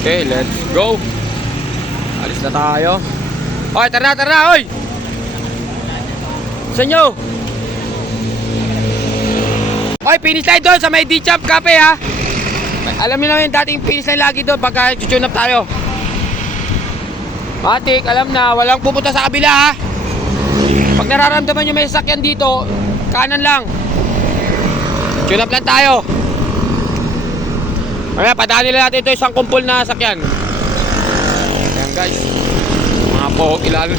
Okay, let's go. Alis na tayo. Oy, tara na, oy! Sa inyo? Oy, finish line doon sa may D-Champ Cafe, ha? Alam niyo naman yung dating finish line lagi doon pagka tune up tayo. Matik, alam na, walang pupunta sa kabila, ha? Pag nararamdaman nyo may sasakyan dito, kanan lang. Tune up lang tayo. Kaya padaan nila natin ito isang kumpol na sakyan. Ayan guys, mga po ilan.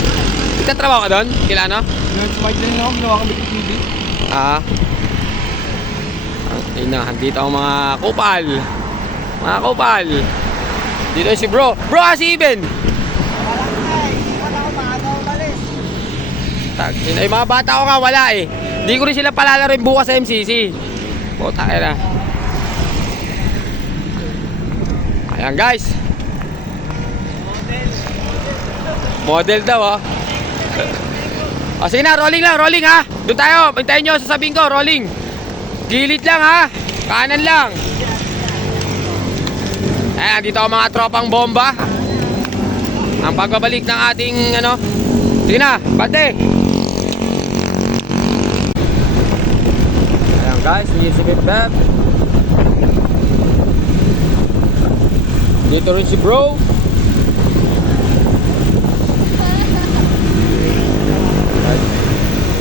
Itatrabaho ka doon? Kailan no? Smart din ako, ginawa kami TV. Dito ang mga kupal. Mga kupal. Dito si bro. Bro, si Iben. Wala ko maano umalis. Ay, mga bata ko nga wala eh. Hindi ko rin sila palalarin bukas sa MCC. Puta ka na. Ayan guys. Model daw, oh. O sige na, rolling lang, rolling ha. Doon tayo, hintayin nyo, sasabihin ko, rolling. Gilid lang ha, kanan lang. Ayan, dito ang mga tropang bomba. Ang pagbabalik ng ating ano. Sige na, bante. Ayan guys, si Beb. Dito rin si bro.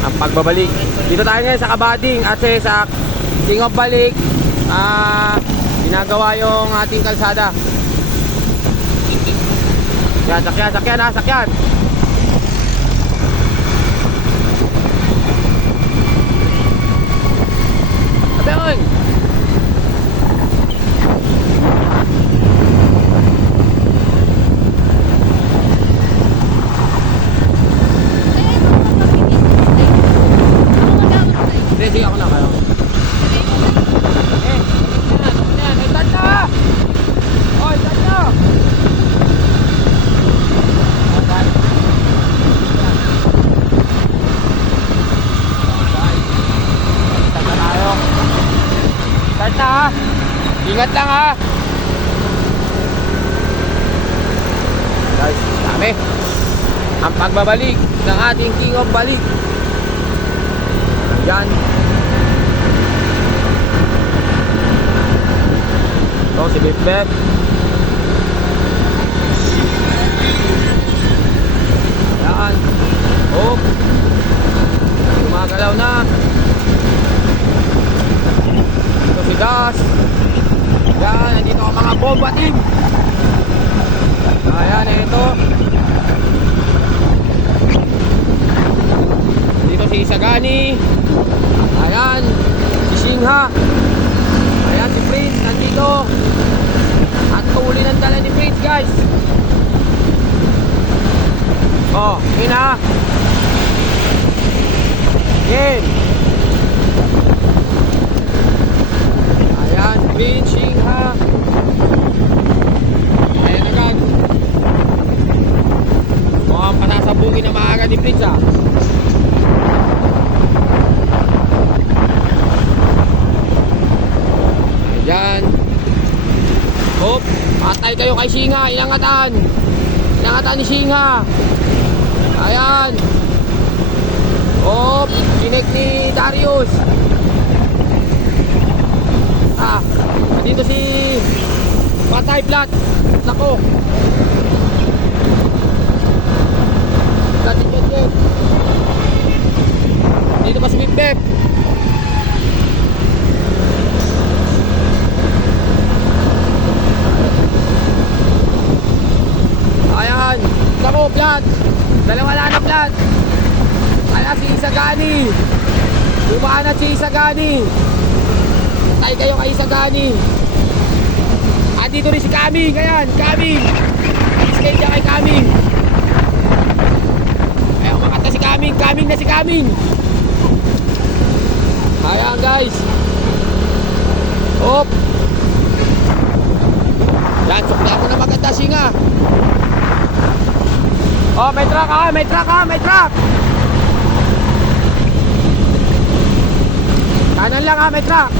Ang pagbabalik. Dito tayo ngayon sa Kabading at sa King of Balik. Ginagawa yung ating kalsada. Yan, sakyan ha, sakyan. Abeng! Sige, ako na kayo. Start na! Oy, start na! Start na tayo. Start na ha! Ingat lang ha! Guys, dami. Ang pagbabalik ng ating King of Balik. Yan. Ito si Bip Bep. Yan. Oh. Gumagalaw na. Ito si Gas. Yan. Nandito ang mga bomba team. Ayan. Ito. Dito si Isagani. Ayan. Si Singha. Ayan si Prince. Nandito. At tuli ng dala ni Prince guys. Oh, yun ha. Yun. Ayan, Prince, Singha. Ayan agad. Mukhang patasabugin na maaga ni Prince ha. Ayan. Hop, patay kayo kay Singha. Inangatan. Inangatan ni Singha. Ayan. Hop, kinek ni Darius. Dito si patay plat. Nako. Dito pa si Bip Bep. Ayan, nako plat. Dalawa na plat. Ayan si Isagani. Umaanat si Isagani. Patay kayo kay Isagani. At dito rin si Kaming. Ayan, Kaming. Scale dyan kay Kaming. Ayan, umakata si Kaming. Kaming na si Kaming. Ayan guys. Hop. Yan, sukla ko na maganda Singa. Oh, may truck ha, may truck ha, may truck. Kanan lang ha, may truck.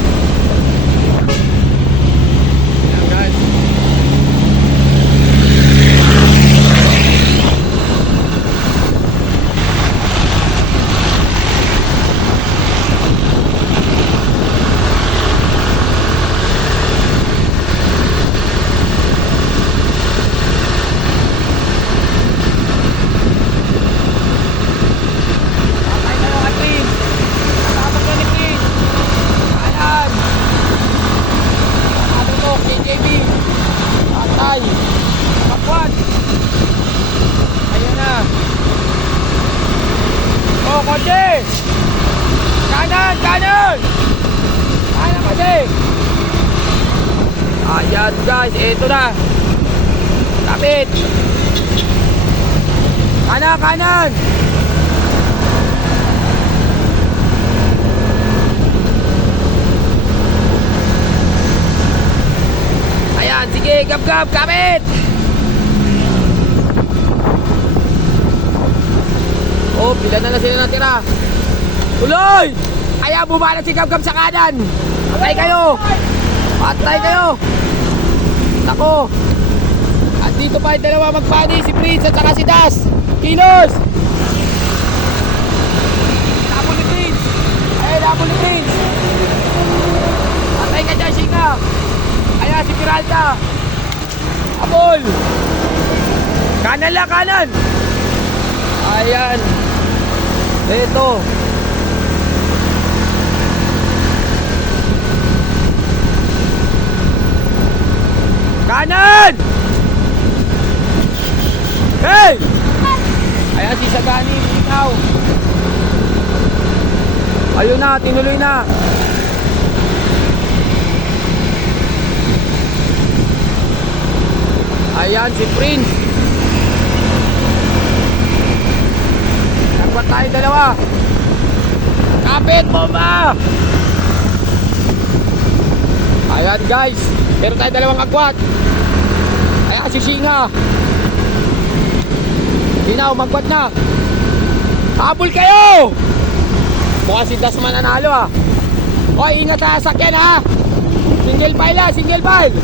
Ayan guys. Ayan guys, eto na. Kapit. Kanan, kanan. Ayan, sige, gab-gab, kapit. Oh, pila na sila natira. Tuloy! Kaya bumala si Gab-Gab sa kanan. Patay kayo! Patay kayo! Nako! At dito pa yung dalawa magpani, si Prince at saka si Das. Kilos! Napol ni Prince! Ay, napol ni Prince! Patay ka dyan, Shika! Ayan, si Piralda! Apol! Kanan lang, kanan! Ayan! Ito! Kanan! Hey! Ayan si Sagani, ikaw. Ayun na, tinuloy na. Ayan si Prince. Nagpat tayo dalawa. Kapit mo ba? Ayan guys. Meron tayo dalawang agwat. Ayan si Shinga. Hindi na, umagwat na. Habol kayo! Mukhang si Das mananalo ah. Hoy, ingat sa sakyan ha. Single file ha, single file.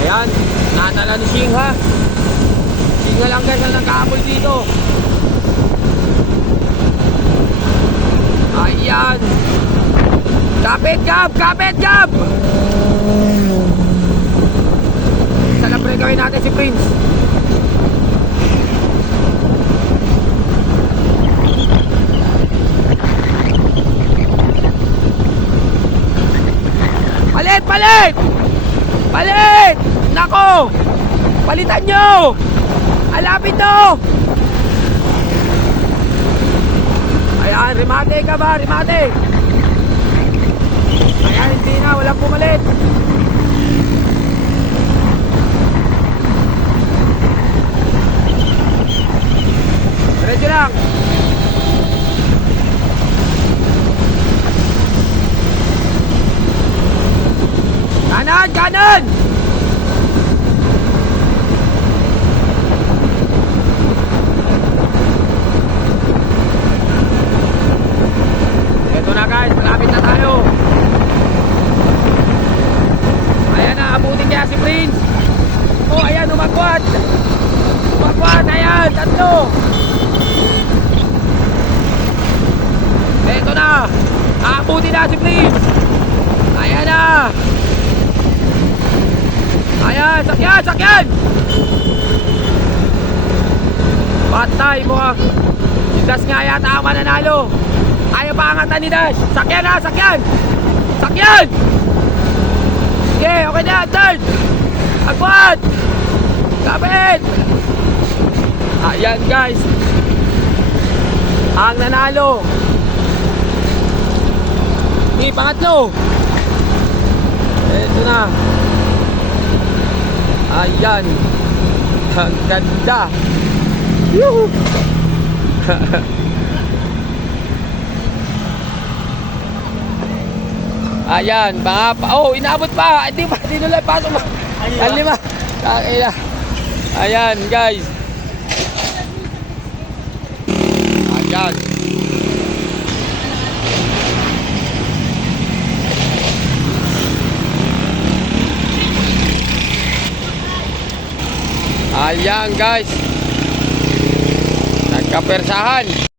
Ayan, natala ni Shinga. Shinga lang guys ang nagkahabol dito. Ayan. Kapit Gab! Kapit Gab! Salabre gawin natin si Prince. Palit! Palit! Palit! Nako! Palitan nyo! Alapit to! Ayan, remate ka ba? Remate! Ayan, hindi na, walang pumalit. Diretso lang. Kanan, kanan! Ito na guys, malapit na tayo. Ayan na, abutin niya si Prince. Oh, ayan, umagwat. Umagwat, ayan, tatlo. Ito na, abutin na si Prince. Ayan na. Ayan, sakyan, sakyan. Patay mo ah. Si Das nga yata ang mananalo. Ayaw pa angatan ni Das. Sakyan na, sakyan. Sakyan. Okay, okay na, third. Agwat. Kapit. Ayan guys. Ang nanalo. Hindi, pangatlo. Ito na. Ayan. Ang ganda. Yuhu. Ayan, mga pa. Oh, inaabot pa. Hindi pa, dinulay. Pasok mo. Ang lima. Kakila. Ayan, guys. Ayan. Ayan, guys. Nagkapersahan.